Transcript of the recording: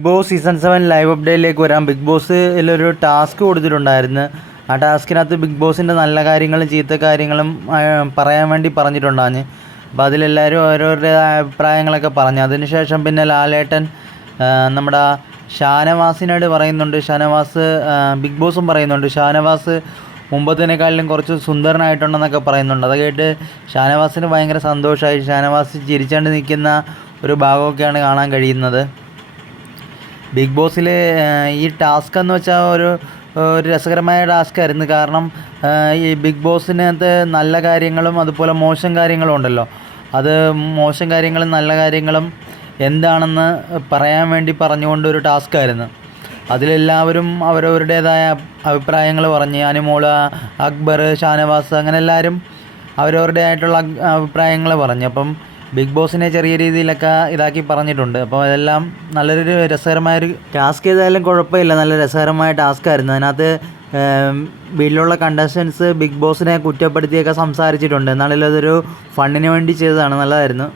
Big boss season 7 live അപ്ഡേറ്റിലേക്ക് വരാം. Big ബോസിലൊരു task കൊടുത്തിട്ടുണ്ടായിരുന്നു. ആ ടാസ്കിനകത്ത് ബിഗ് ബോസിൻ്റെ നല്ല കാര്യങ്ങളും ചീത്ത കാര്യങ്ങളും പറയാൻ വേണ്ടി പറഞ്ഞിട്ടുണ്ടായിരുന്നു. അപ്പോൾ അതിലെല്ലാവരും ഓരോരുടെ അഭിപ്രായങ്ങളൊക്കെ പറഞ്ഞു. അതിനുശേഷം പിന്നെ ലാലേട്ടൻ നമ്മുടെ ഷാനവാസിനോട് പറയുന്നുണ്ട്. ഷാനവാസ് ബിഗ് ബോസും പറയുന്നുണ്ട് ഷാനവാസ് മുമ്പത്തേക്കാളിലും കുറച്ച് സുന്ദരനായിട്ടുണ്ടെന്നൊക്കെ പറയുന്നുണ്ട്. അത് കേട്ട് ഷാനവാസിന് ഭയങ്കര സന്തോഷമായി. ഷാനവാസ് ചിരിച്ചുകൊണ്ട് നിൽക്കുന്ന ഒരു ഭാഗമൊക്കെയാണ് കാണാൻ കഴിയുന്നത്. ബിഗ് ബോസിൽ ഈ ടാസ്ക് എന്ന് വെച്ചാൽ ഒരു രസകരമായ ടാസ്ക്കായിരുന്നു. കാരണം ഈ ബിഗ് ബോസിനകത്ത് നല്ല കാര്യങ്ങളും അതുപോലെ മോശം കാര്യങ്ങളും ഉണ്ടല്ലോ. അത് മോശം കാര്യങ്ങളും നല്ല കാര്യങ്ങളും എന്താണെന്ന് പറയാൻ വേണ്ടി പറഞ്ഞുകൊണ്ടൊരു ടാസ്ക്കായിരുന്നു. അതിലെല്ലാവരും അവരവരുടേതായ അഭിപ്രായങ്ങൾ പറഞ്ഞ് അനുമോള, അക്ബർ, ഷാനവാസ് അങ്ങനെ എല്ലാവരും അവരവരുടേതായിട്ടുള്ള അഭിപ്രായങ്ങൾ പറഞ്ഞു. അപ്പം ബിഗ് ബോസിനെ ചെറിയ രീതിയിലൊക്കെ ഇതാക്കി പറഞ്ഞിട്ടുണ്ട്. അപ്പോൾ അതെല്ലാം നല്ലൊരു രസകരമായൊരു ടാസ്ക് ചെയ്താലും കുഴപ്പമില്ല, നല്ല രസകരമായ ടാസ്ക്കായിരുന്നു. അതിനകത്ത് വീട്ടിലുള്ള കണ്ടസ്റ്റൻസ് ബിഗ് ബോസിനെ കുറ്റപ്പെടുത്തിയൊക്കെ സംസാരിച്ചിട്ടുണ്ട്. എന്നാലും അതൊരു ഫണ്ണിന് വേണ്ടി ചെയ്തതാണ്, നല്ലതായിരുന്നു.